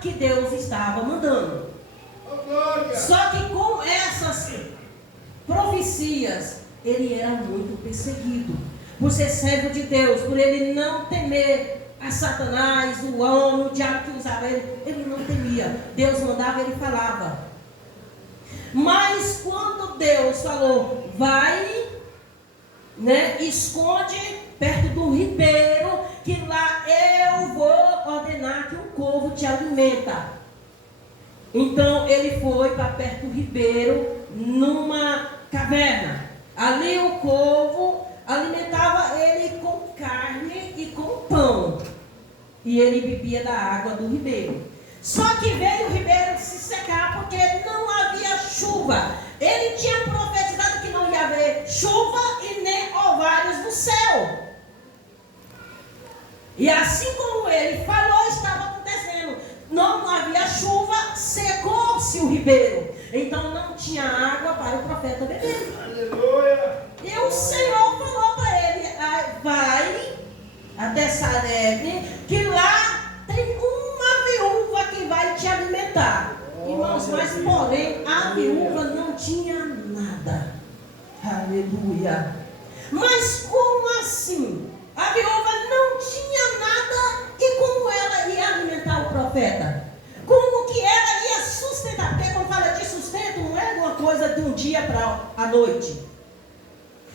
que Deus estava mandando. Só que com essas profecias, ele era muito perseguido. Por ser servo de Deus, por ele não temer a Satanás, o homem, o diabo que usava ele não temia. Deus mandava, ele falava. Mas quando Deus falou, vai, esconde perto do ribeiro, que lá eu vou ordenar que o corvo te alimenta. Então ele foi para perto do ribeiro, numa caverna. Ali o corvo alimentava ele com carne e com pão. E ele bebia da água do ribeiro. Só que veio o ribeiro se secar porque não havia chuva. Ele tinha profetizado que não ia haver chuva e nem orvalhos no céu. E assim como ele falou, estava acontecendo. Não havia chuva, secou-se o ribeiro. Então não tinha água para o profeta beber. Aleluia! E o Senhor falou para ele, vai até Sarepta, que lá tem uma viúva que vai te alimentar. Irmãos, mas porém a viúva não tinha nada. Aleluia! Mas como assim? A viúva não tinha nada e como ela ia alimentar o profeta? Como que ela ia sustentar? Porque quando fala de sustento, não é uma coisa de um dia para a noite.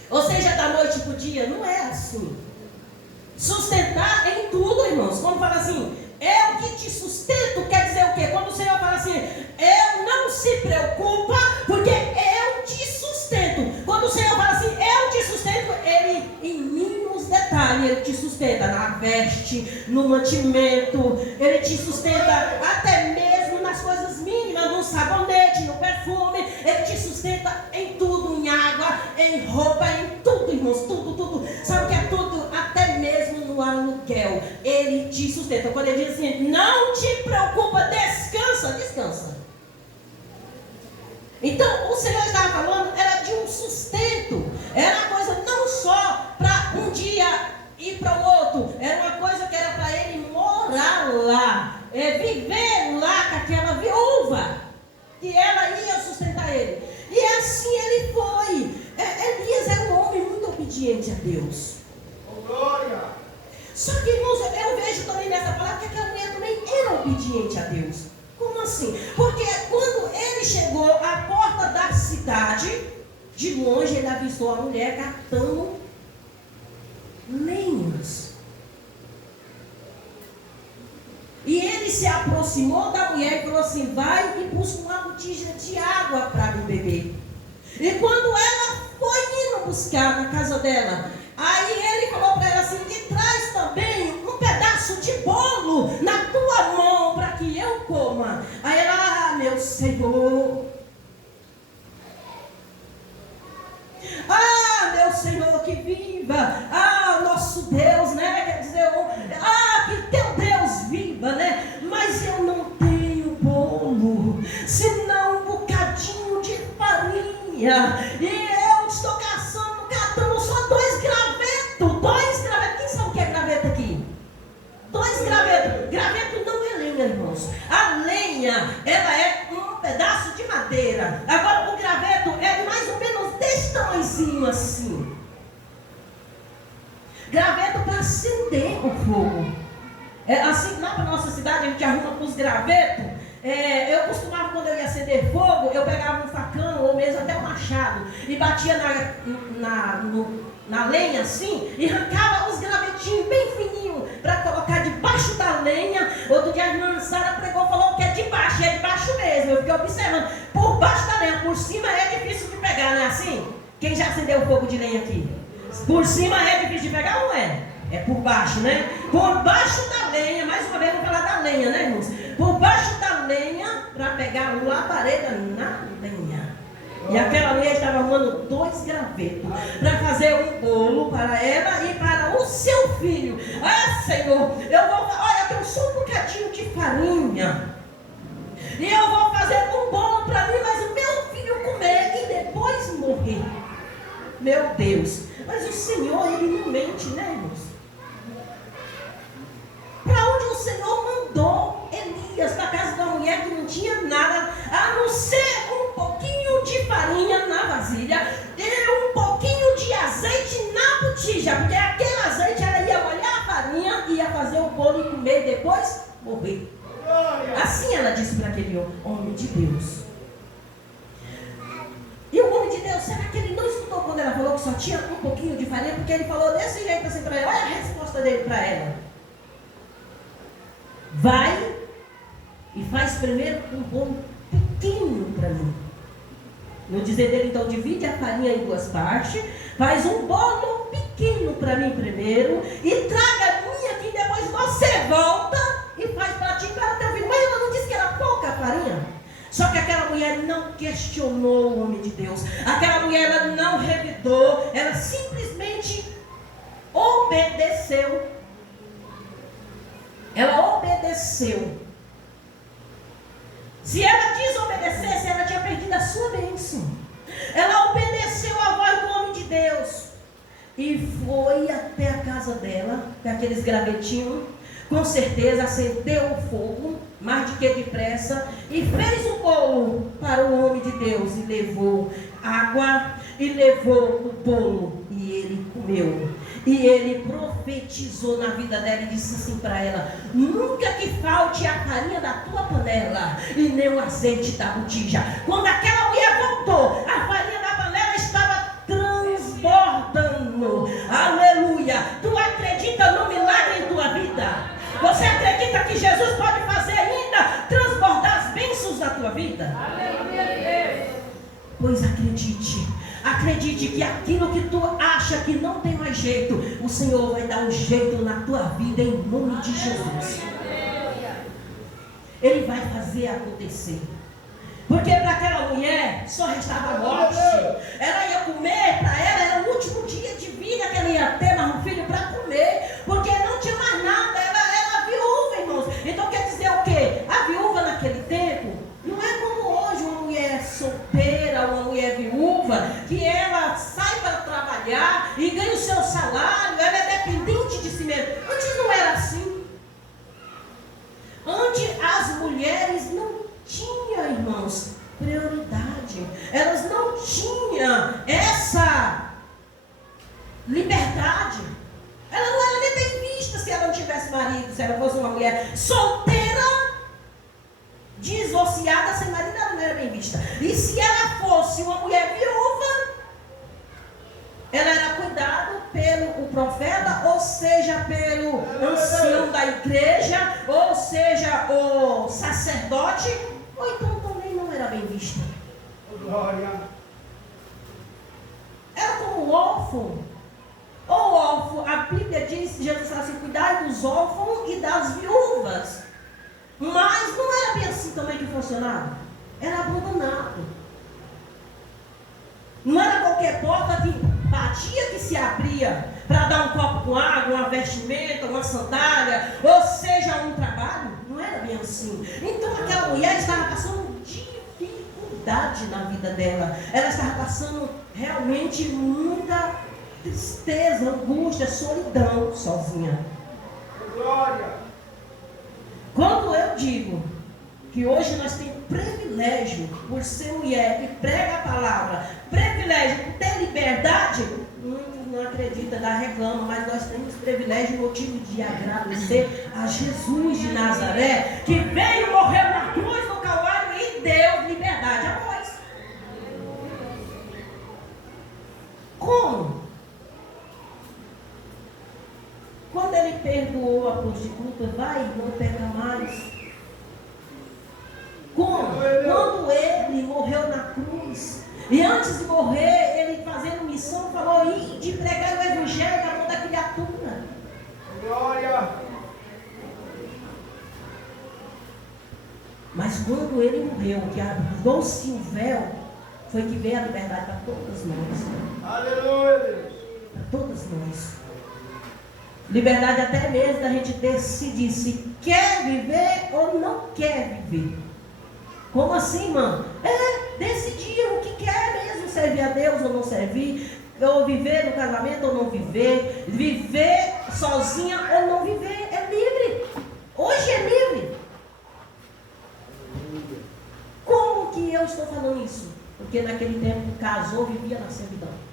Ou seja, da noite para o dia, não é assim. Sustentar em tudo, irmãos. Quando fala assim, eu que te sustento, quer dizer o quê? Quando o Senhor fala assim, eu não se preocupa, porque eu te sustento. Quando o Senhor fala assim, eu te sustento, ele em mínimos detalhes, ele te sustenta na veste, no mantimento, ele te sustenta até mesmo nas coisas mínimas, no sabonete, no perfume, ele te sustenta em tudo, em água, em roupa, em tudo, irmãos, tudo. Sabe o que é tudo? Até mesmo no aluguel, ele te sustenta. Quando ele diz assim, não te preocupa, descansa. Então, o Senhor estava falando, era de um sustento, era uma coisa não só para um dia ir para o outro, era uma coisa que era para ele morar lá, viver lá com aquela viúva, que ela ia sustentar ele. E assim ele foi. Elias era um homem muito obediente a Deus. Glória! Só que, irmãos, eu vejo também nessa palavra que aquela mulher também era obediente a Deus. Como assim? Porque quando ele chegou à porta da cidade, de longe ele avistou a mulher catando lenhas. E ele se aproximou da mulher e falou assim, vai e busca uma botija de água para me beber. E quando ela foi indo buscar na casa dela, aí ele falou para ela assim, e traz também um pedaço de bolo na tua mão para que eu coma. Aí ela, meu Senhor, meu Senhor que viva, nosso Deus, quer dizer, que teu Deus viva, mas eu não tenho bolo, senão um bocadinho de farinha, e eu estou catando só 2 gravetos, quem sabe o que é graveto aqui? 2 gravetos, graveto não é lenha, irmãos, a lenha, ela é um pedaço de madeira, agora o graveto é mais ou menos desse tamanhozinho assim, graveto para acender o fogo, assim lá para nossa cidade a gente arruma com os gravetos, eu costumava quando eu ia acender fogo, eu pegava um facão ou mesmo até um machado e batia na lenha assim e arrancava os gravetinhos bem fininhos para colocar debaixo da lenha. Outro dia a irmã Sara pregou, falou que é debaixo mesmo, eu fiquei observando, por baixo da lenha, por cima é difícil de pegar, não é assim? Quem já acendeu fogo de lenha aqui? Por cima é difícil de pegar ou não é? É por baixo, Por baixo da lenha, mais uma vez vou falar da lenha, irmãos? Por baixo da lenha, para pegar a labareda na lenha. E aquela mulher estava arrumando 2 gravetos para fazer um bolo para ela e para o seu filho. Senhor, eu tenho só um bocadinho de farinha. E eu vou fazer um bolo para mim, mas o meu filho comer e depois morrer. Meu Deus. Mas o Senhor, Ele não mente, irmãos? Para onde o Senhor mandou Elias? Para casa depois morrer. Assim ela disse para aquele homem de Deus. E o homem de Deus, será que ele não escutou quando ela falou que só tinha um pouquinho de farinha? Porque ele falou desse jeito assim para ela. Olha a resposta dele para ela. Vai e faz primeiro um bolo pequeno para mim. No dizer dele, então, divide a farinha em duas partes, faz um bolo pequeno para mim primeiro e traga a minha aqui, depois você volta e faz para ti e para o teu filho. Mas ela não disse que era pouca a farinha? Só que aquela mulher não questionou o homem de Deus. Aquela mulher, ela não revidou, ela simplesmente obedeceu. Ela obedeceu. Se ela desobedecesse, ela tinha perdido a sua bênção. Ela obedeceu a voz do homem de Deus e foi até a casa dela, com aqueles gravetinhos. Com certeza acendeu o fogo, mais do que depressa, e fez o bolo para o homem de Deus, e levou água, e levou o bolo, e ele comeu. E ele profetizou na vida dela e disse assim para ela: nunca que falte a farinha da tua panela e nem o azeite da botija. Quando aquela mulher voltou, a farinha da panela estava transbordando. Aleluia! Tu acredita no milagre em tua vida? Você acredita que Jesus pode fazer ainda transbordar as bênçãos da tua vida? Aleluia. Pois acredite. Acredite que aquilo que tu acha que não tem mais jeito, o Senhor vai dar um jeito na tua vida em nome de Jesus. Ele vai fazer acontecer. Porque para aquela mulher só restava a morte. Ela ia comer, para ela era o último dia de vida que ela ia ter mais um filho para comer. Porque não tinha mais nada, ela era viúva, irmãos. Então quer dizer o quê? A viúva naquele tempo não é como hoje uma mulher solteira, uma mulher viúva, que ela sai para trabalhar e ganha o seu salário, ela é dependente de si mesma. Antes não era assim. Antes as mulheres não tinham, irmãos, prioridade. Elas não tinham essa liberdade. Ela não era nem bem vista se ela não tivesse marido, se ela fosse uma mulher solteira, divorciada, sem marido, ela não era bem vista. E se ela fosse uma mulher viúva, ela era cuidada pelo profeta, ou seja, pelo ancião da igreja, ou seja, o sacerdote, ou então também não era bem vista. Era como órfão. Ou órfão, a Bíblia diz, Jesus fala assim, cuidar dos órfãos e das viúvas. Mas não era bem assim também que funcionava. Era abandonado. Não era qualquer porta que batia que se abria para dar um copo com água, uma vestimenta, uma sandália, ou seja, um trabalho. Não era bem assim. Então aquela mulher estava passando dificuldade na vida dela. Ela estava passando realmente muita tristeza, angústia, solidão, sozinha. Glória! Quando eu digo que hoje nós temos privilégio por ser mulher e prega a palavra, privilégio por ter liberdade, muitos não acreditam, ainda reclamam, mas nós temos privilégio e motivo de agradecer a Jesus de Nazaré, que veio morrer na cruz do Calvário e deu liberdade a nós. Como? Quando ele perdoou a prostituta, vai, não peca mais. Como? Quando ele morreu na cruz. E antes de morrer, ele fazendo missão, falou, de pregar o evangelho a toda criatura. Glória! Mas quando ele morreu, que abriu-se o véu, foi que veio a liberdade para todas nós. Aleluia, Deus! Para todas nós. Liberdade até mesmo da gente decidir se quer viver ou não quer viver. Como assim, irmão? Decidir o que quer mesmo, servir a Deus ou não servir, ou viver no casamento ou não viver, viver sozinha ou não viver, é livre. Hoje é livre. Como que eu estou falando isso? Porque naquele tempo casou, vivia na servidão.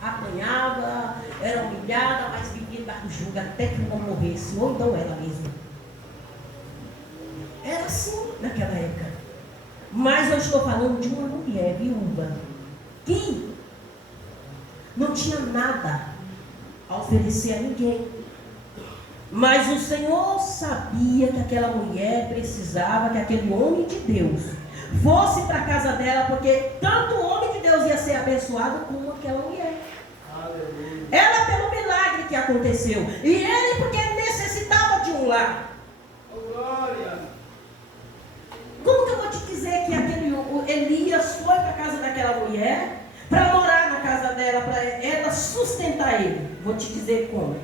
Apanhava, era humilhada, mas vivia debaixo do jugo até que o homem morresse, ou então ela mesma. Era assim naquela época. Mas eu estou falando de uma mulher viúva que não tinha nada a oferecer a ninguém. Mas o Senhor sabia que aquela mulher precisava que aquele homem de Deus fosse para a casa dela, porque tanto o homem de Deus ia ser abençoado como aquela mulher. Aleluia. Ela pelo milagre que aconteceu, e ele porque necessitava de um lar. Glória. Como que eu vou te dizer que o Elias foi para a casa daquela mulher para morar na casa dela, para ela sustentar ele? Vou te dizer como.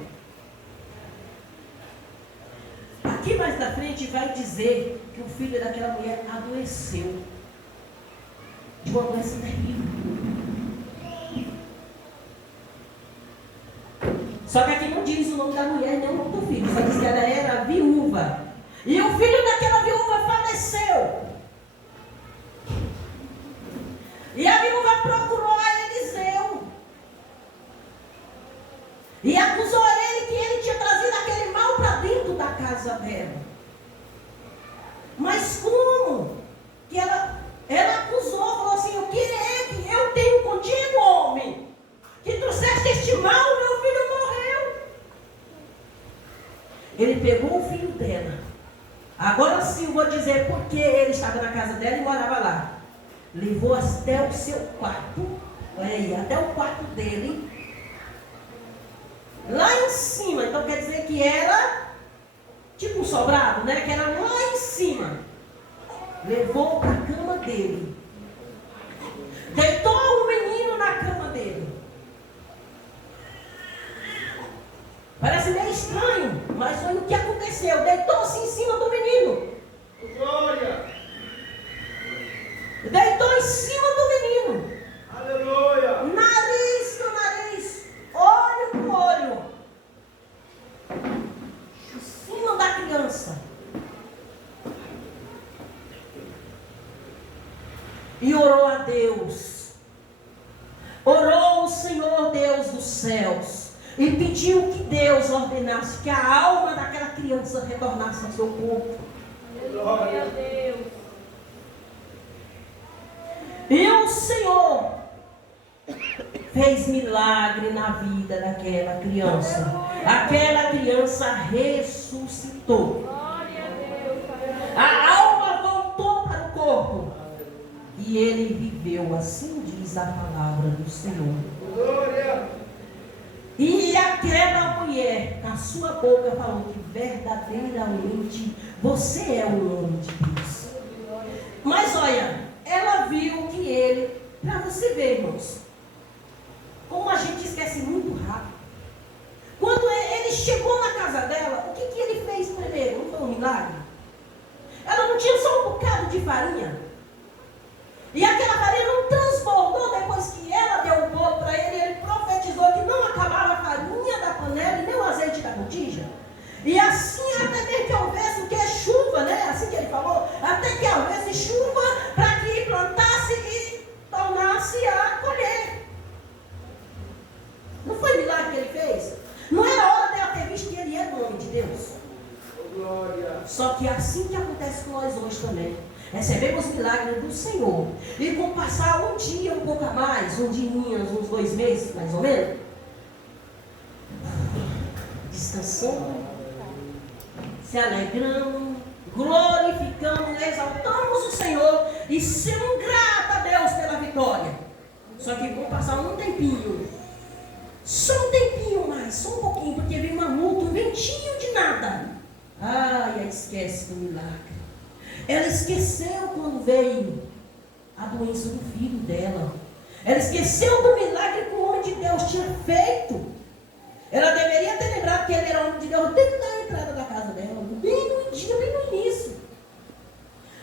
Aqui mais na frente vai dizer que o filho daquela mulher adoeceu de uma doença terrível. Só que aqui não diz o nome da mulher nem o nome do filho, só diz que ela era viúva. E o filho daquela viúva faleceu. E a viúva procurou a Eliseu e acusou ele que ele tinha trazido aquele mal para dentro da casa dela. Mas como que ela acusou, falou assim: o que é que eu tenho contigo, homem? Que trouxeste este mal, meu filho morreu. Ele pegou o filho dela. Agora sim eu vou dizer porque ele estava na casa dela e morava lá. Levou até o seu quarto, olha aí, até o quarto dele, lá em cima. Então quer dizer que era tipo um sobrado, né? Que era lá em cima. Levou para a cama dele, deitou o menino na cama dele. Parece meio estranho, mas foi o que aconteceu. Deitou-se em cima do menino. Glória! Deitou em cima do menino. Aleluia! Nariz com nariz, olho com olho, em cima da criança. E orou a Deus. Orou o Senhor Deus dos céus. E pediu que Deus ordenasse que a alma daquela criança retornasse ao seu corpo. Glória a Deus. E o Senhor fez milagre na vida daquela criança. Aquela criança ressuscitou. A alma voltou para o corpo. E ele viveu, assim diz a palavra do Senhor. Glória. E aquela mulher, na sua boca, falou que verdadeiramente você é o homem de Deus. Mas olha, ela viu que ele, para você ver, irmãos, como a gente esquece muito rápido. Quando ele chegou na casa dela, o que ele fez primeiro? Não foi um milagre? Ela não tinha só um bocado de farinha. E aquela farinha não transbordou depois que ela deu um pouco para ele. Ele profetizou que não acabava a farinha da panela e nem o azeite da botija. E assim até que houvesse o que é chuva, né? Assim que ele falou, até que houvesse chuva para que plantasse e tornasse a colher. Não foi milagre que ele fez? Não era hora dela ter visto que ele é o homem de Deus? Glória. Só que assim que acontece com nós hoje também. Recebemos milagres do Senhor. E com passar um dia, um pouco a mais, um dia, uns 2 meses, mais ou menos, descansamos, se alegramos, glorificamos, exaltamos o Senhor e somos gratos a Deus pela vitória. Só que com passar um tempinho, só um tempinho mais, só um pouquinho, porque vem uma multa, um ventinho de nada. Ai, esquece do milagre. Ela esqueceu quando veio a doença do filho dela. Ela esqueceu do milagre que o homem de Deus tinha feito. Ela deveria ter lembrado que ele era homem de Deus desde a entrada da casa dela, bem no dia, bem no início.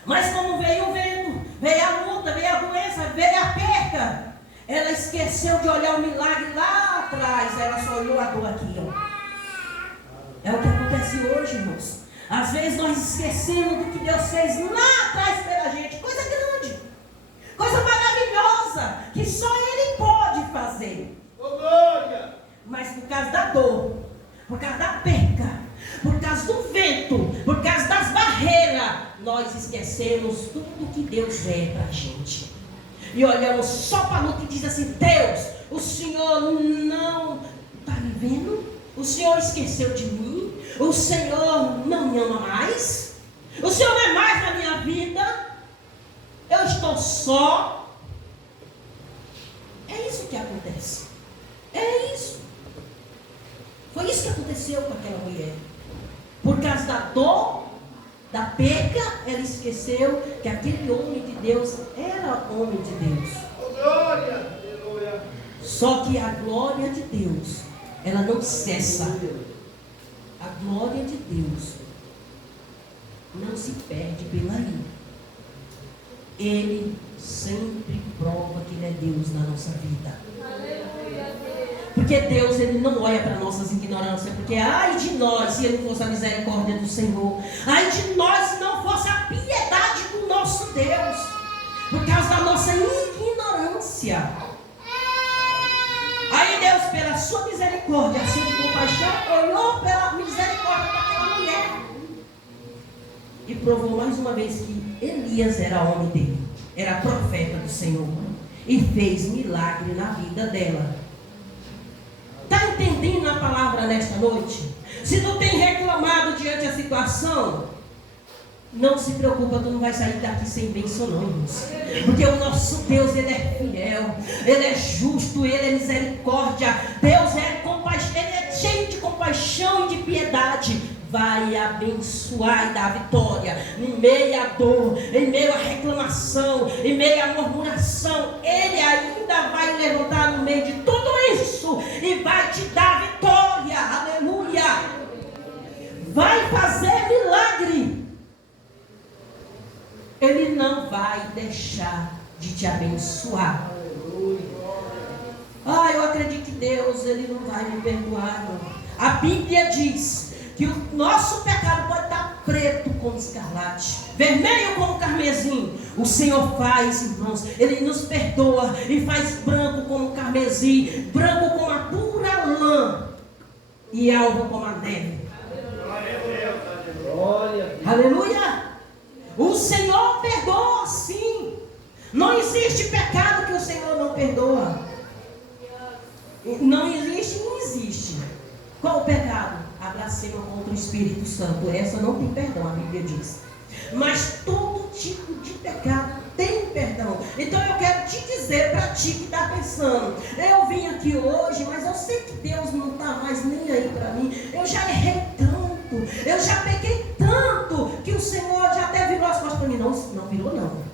Mas como veio o vento, veio a luta, veio a doença, veio a perca, ela esqueceu de olhar o milagre lá atrás. Ela só olhou a dor aqui, ó. É o que acontece hoje, irmãos. Às vezes nós esquecemos do que Deus fez lá atrás pela gente. Coisa grande, coisa maravilhosa, que só Ele pode fazer. Oh, glória! Mas por causa da dor, por do vento, por causa das barreiras, nós esquecemos tudo que Deus é para a gente. E olhamos só para a luta e diz assim: Deus, o Senhor não está me vendo? O Senhor esqueceu de mim? O Senhor não me ama mais? O Senhor não é mais na minha vida? Eu estou só? É isso que acontece. É isso. Foi isso que aconteceu com aquela mulher. Por causa da dor, da perca, ela esqueceu que aquele homem de Deus era homem de Deus. Só que a glória de Deus, ela não cessa. A glória de Deus não se perde pela aí. Ele sempre prova que Ele é Deus na nossa vida. Porque Deus, Ele não olha para nossas ignorâncias. Porque ai de nós, se Ele não fosse a misericórdia do Senhor. Ai de nós, se não fosse a piedade do nosso Deus. Por causa da nossa ignorância. Aí Deus, pela sua misericórdia, assim de compaixão, olhou pela misericórdia daquela mulher. E provou mais uma vez que Elias era homem dele. Era profeta do Senhor. E fez milagre na vida dela. Está entendendo a palavra nesta noite? Se tu tem reclamado diante da situação, não se preocupa, tu não vai sair daqui sem bênção não, irmãos. Porque o nosso Deus, Ele é fiel, Ele é justo, Ele é misericórdia. Deus Ele é cheio de compaixão e de piedade. Vai abençoar e dar vitória em meio à dor, em meio à reclamação, em meio à murmuração. Ele ainda vai levantar no meio de tudo isso e vai te dar vitória. Aleluia! Vai fazer milagre. Ele não vai deixar de te abençoar. Eu acredito que Deus, Ele não vai me perdoar, não. A Bíblia diz que o nosso pecado pode estar preto como escarlate, vermelho como carmesim. O Senhor faz, irmãos, Ele nos perdoa e faz branco como carmesim, branco como a pura lã e alvo como a neve. Aleluia! O Senhor perdoa sim. Não existe pecado que o Senhor não perdoa. Não existe, não existe. Qual o pecado? A blasfêmia contra o Espírito Santo. Essa não tem perdão, a Bíblia diz. Mas todo tipo de pecado tem perdão. Então eu quero te dizer para ti que está pensando: eu vim aqui hoje, mas eu sei que Deus não está mais nem aí para mim. Eu já errei tanto, eu já pequei tanto, que o Senhor já até virou as costas para mim. Não, não virou não.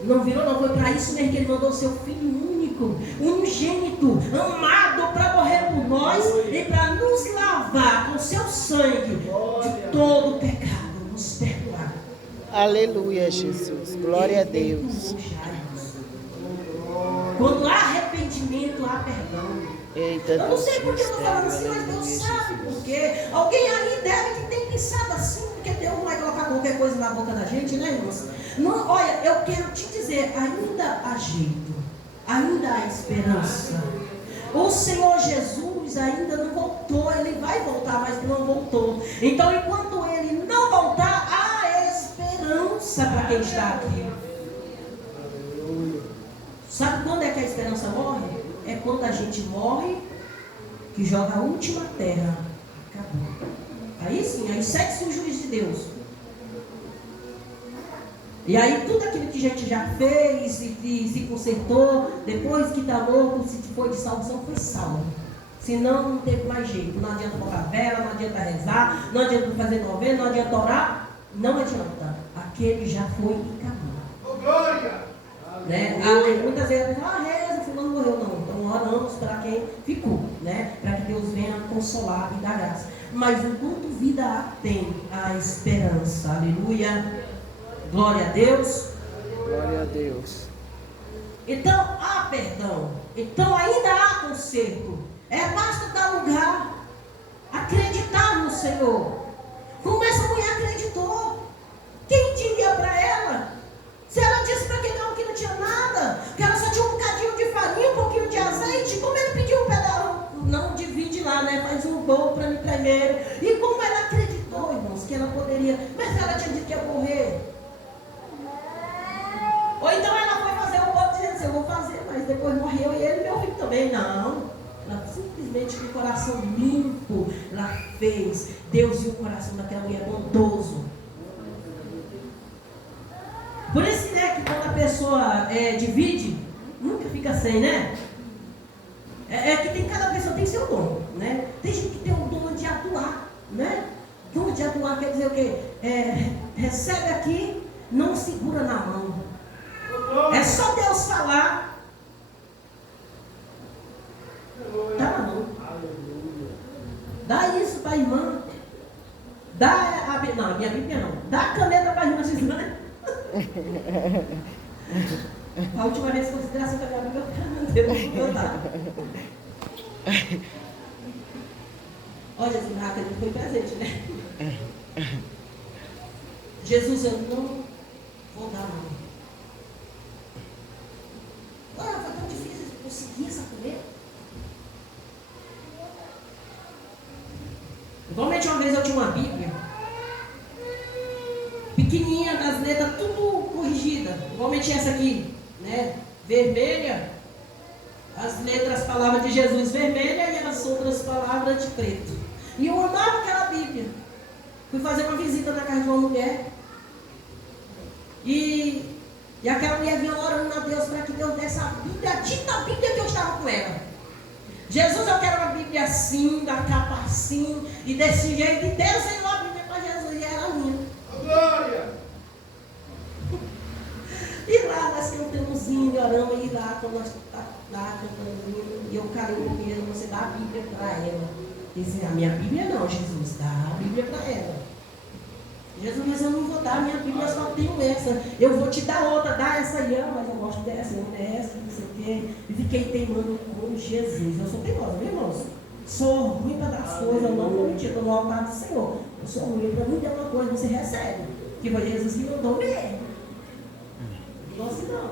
Não virou não, foi para isso mesmo que Ele mandou o seu Filho único, unigênito, amado, para morrer por nós e para nos lavar com seu sangue de todo pecado, nos perdoar. Aleluia, Jesus, glória a Deus. Quando há arrependimento, há perdão. Eita, eu não sei porque eu estou falando assim, mas Deus sabe porque. Alguém aí deve que tem pensado assim, porque Deus não vai colocar qualquer coisa na boca da gente, né, irmãos? Não, olha, eu quero te dizer, ainda há jeito, ainda há esperança. O Senhor Jesus ainda não voltou, Ele vai voltar, mas não voltou. Então, enquanto Ele não voltar, há esperança para quem está aqui. Sabe quando é que a esperança morre? É quando a gente morre, que joga a última terra. Acabou. Aí sim, aí segue-se o juiz de Deus. E aí tudo aquilo que a gente já fez e se consertou, depois que está louco, se foi de salvação, foi salvo. Senão não teve mais jeito. Não adianta colocar vela, não adianta rezar, não adianta fazer novena, não adianta orar. Não adianta. Aquele já foi e acabou. Glória! Né? Muitas vezes a pessoa reza, fulano morreu. Não, então oramos para quem ficou, né? Para que Deus venha consolar e dar graça. Mas enquanto vida há, tem a esperança. Aleluia! Glória a Deus. Glória a Deus. Então há perdão. Então ainda há conserto. Basta dar lugar. Acreditar no Senhor. Como essa mulher acreditou. Quem diria para ela? Se ela disse para aquele homem que não tinha nada, que ela só tinha um bocadinho de farinha, um pouquinho de azeite, como ele pediu um pedaço? Não divide lá, né? Faz um gol para mim primeiro. E como ela acreditou, irmãos, que ela poderia, mas ela tinha dito que ia morrer. Ou então ela foi fazer o gol dizendo assim, eu vou fazer, mas depois morreu e ele, meu filho também. Não. Ela simplesmente com o coração limpo, ela fez. Deus viu o coração daquela mulher bondoso. Por isso, né, que quando a pessoa divide, nunca fica sem, né? Que tem, cada pessoa tem seu dom, né? Tem gente que tem o dom de atuar, né? Dom de atuar quer dizer o quê? Recebe aqui, não segura na mão. É só Deus falar. Tá na mão. Dá isso para a irmã. Dá não, minha Bíblia não. Dá a caneta para a irmã Gislane. A última vez que eu fiz graça com a minha Bíblia, eu vou cantar. Olha, esse raca ele foi presente, né? Jesus, eu não vou dar não. Olha, foi tão difícil conseguir essa comida. Igualmente uma vez eu tinha uma Bíblia pequenininha, das letras tudo corrigida, igualmente essa aqui, né? Vermelha, as letras, palavras de Jesus vermelha e as outras palavras de preto. E eu amava aquela Bíblia. Fui fazer uma visita na casa de uma mulher e aquela mulher vinha orando a Deus para que Deus desse a Bíblia, a dita Bíblia que eu estava com ela. Jesus, eu quero uma Bíblia assim, da capa assim, e desse jeito. E Deus enviou a Bíblia para Jesus, e era a minha. Glória! E lá nós cantamos hino, oramos, e lá quando nós estávamos lá cantando hino, e eu carinho primeiro, você dá a Bíblia para ela. Disse, a minha Bíblia não, Jesus, dá a Bíblia para ela. Jesus, mas eu não vou dar a minha Bíblia, eu só tenho essa. Eu vou te dar outra, dá essa aí, mas eu gosto dessa, não dessa, não sei o quê. E fiquei teimando com Jesus. Eu sou teimosa, viu, irmãos? Sou ruim para dar as coisas, eu não vou mentir, estou no altar do Senhor. Eu sou ruim, para mim der uma coisa, você recebe. Que foi Jesus que mandou mesmo. Não assim não.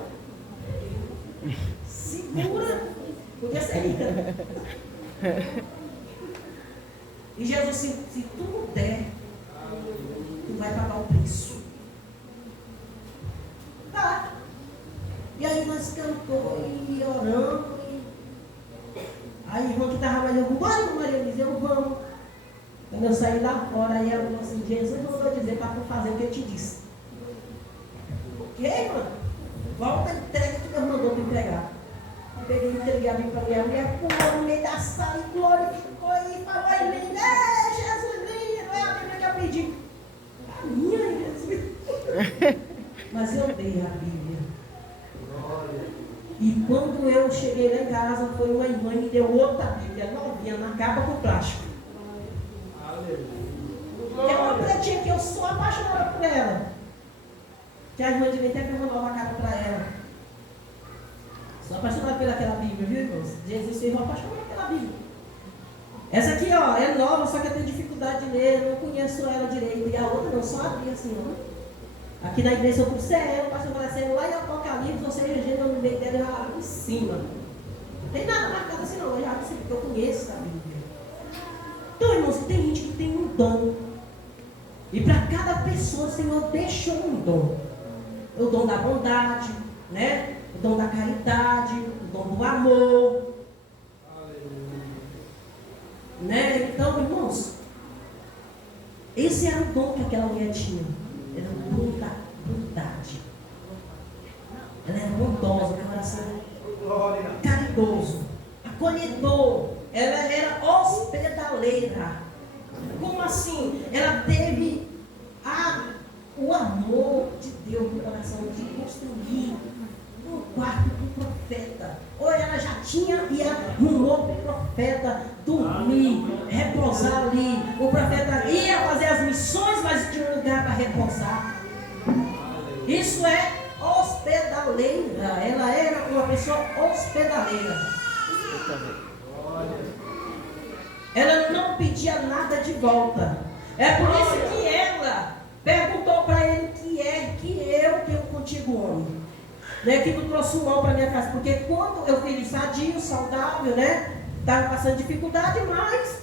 Segura, porque você é rica. E Jesus, se tu não der, tu vai pagar o preço. Tá. E aí nós cantamos e oramos. Aí a irmã que estava mais eu, bora, Maria Luísa, eu vamos. Quando eu saí lá fora, aí ela falou assim, Jesus mandou dizer para tu fazer o que eu te disse. O quê, irmã? Volta e entrega que Deus mandou me entregar. Eu peguei e entreguei a Bíblia para a mulher, pulou no meio da sala e glorificou e falou em mim, Jesus lindo, é a Bíblia que eu pedi. A minha, Jesus. Mas eu dei a Bíblia. E quando eu cheguei lá em casa, foi uma irmã e me deu outra Bíblia, novinha, na capa com plástico. É uma pretinha que eu sou apaixonada por ela. Que a irmã devia até ter uma nova capa para ela. Sou apaixonada pelaquela Bíblia, viu, irmãos? Jesus fez uma apaixonada pela Bíblia. Essa aqui, ó, é nova, só que eu tenho dificuldade de ler, eu não conheço ela direito. E a outra não, só abri assim, ó. Aqui na igreja eu trouxe ela, o pastor aparecendo lá em Apocalipse, ou seja, a gente no meio dela lá em cima. Não tem nada marcado assim não, eu já sei porque eu conheço a Bíblia. Então, irmãos, tem gente que tem um dom. E para cada pessoa o Senhor deixou um dom. O dom da bondade, né? O dom da caridade, o dom do amor. Né? Então, irmãos, esse era o dom que aquela mulher tinha. Era o dom da bondade. Ela era bondosa, coração caridoso, acolhedor. Ela era hospedaleira. Como assim? Ela teve o amor de Deus no coração de construir um quarto para o profeta. Ou ela já tinha e arrumou para o profeta dormir, repousar ali. O profeta ia fazer as missões, mas tinha um lugar para repousar. Isso é hospedaleira. Ela era uma pessoa hospedaleira. Ela não pedia nada de volta. É por isso que ela perguntou para ele que eu tenho contigo, homem. Né, que tu trouxe o mal para minha casa. Porque quando eu filho sadio, saudável, né? Estava passando dificuldade, mas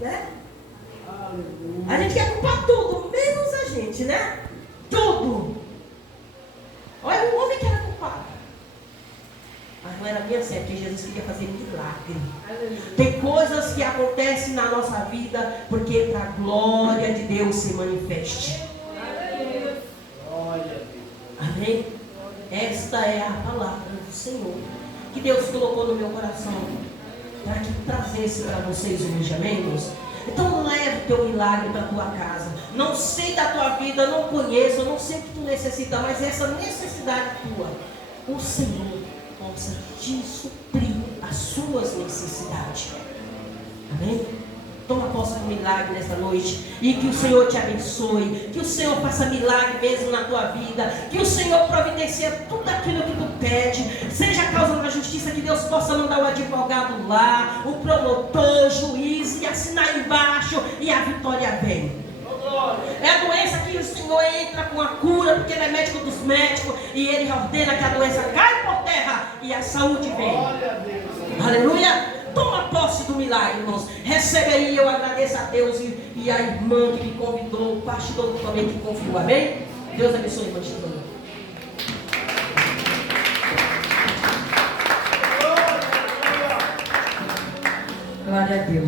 né? A gente quer culpar tudo, menos a gente, né? Tudo. Olha, o homem que era culpado. Mas não era bem assim, porque Jesus queria fazer milagre. Tem coisas que acontecem na nossa vida porque para a glória de Deus se manifeste. Amém? Esta é a palavra do Senhor que Deus colocou no meu coração para que trazesse para vocês hoje, amém, irmãos? Então leve o teu milagre para a tua casa. Não sei da tua vida, não conheço, não sei o que tu necessita, mas essa necessidade tua, o Senhor possa te suprir as suas necessidades. Amém? Toma posse do milagre nesta noite. E que o Senhor te abençoe. Que o Senhor faça milagre mesmo na tua vida. Que o Senhor providencie tudo aquilo que tu pede. Seja a causa da justiça, que Deus possa mandar o advogado lá, o promotor, o juiz, e assinar embaixo, e a vitória vem. É a doença que o Senhor entra com a cura, porque Ele é médico dos médicos, e Ele ordena que a doença caia por terra e a saúde vem. Aleluia! Toma posse do milagre, irmãos. Recebe aí, eu agradeço a Deus e a irmã que me convidou, o pastor também que confiou, amém? Deus abençoe, irmã. Glória a Deus.